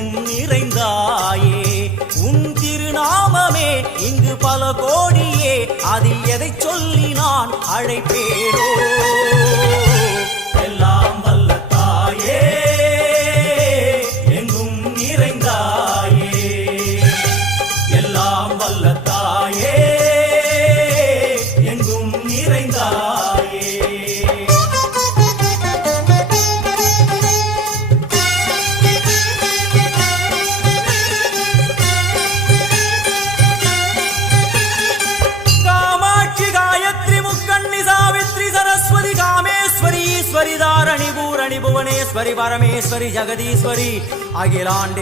எங்கும் நிறைந்தாயே உன் திருநாமமே இங்கு பல கோடியே அதில் எதை சொல்லி நான் அழைப்பேனோ எல்லாம் வல்ல தாயே எங்கும் நிறைந்தாயே எல்லாம் வல்ல தாயே எங்கும் நிறைந்தாயே ईश्वरी दारणी भूरणी भुवनेश्वरी परमेश्वरी जगदीश्वरी अखिलांडे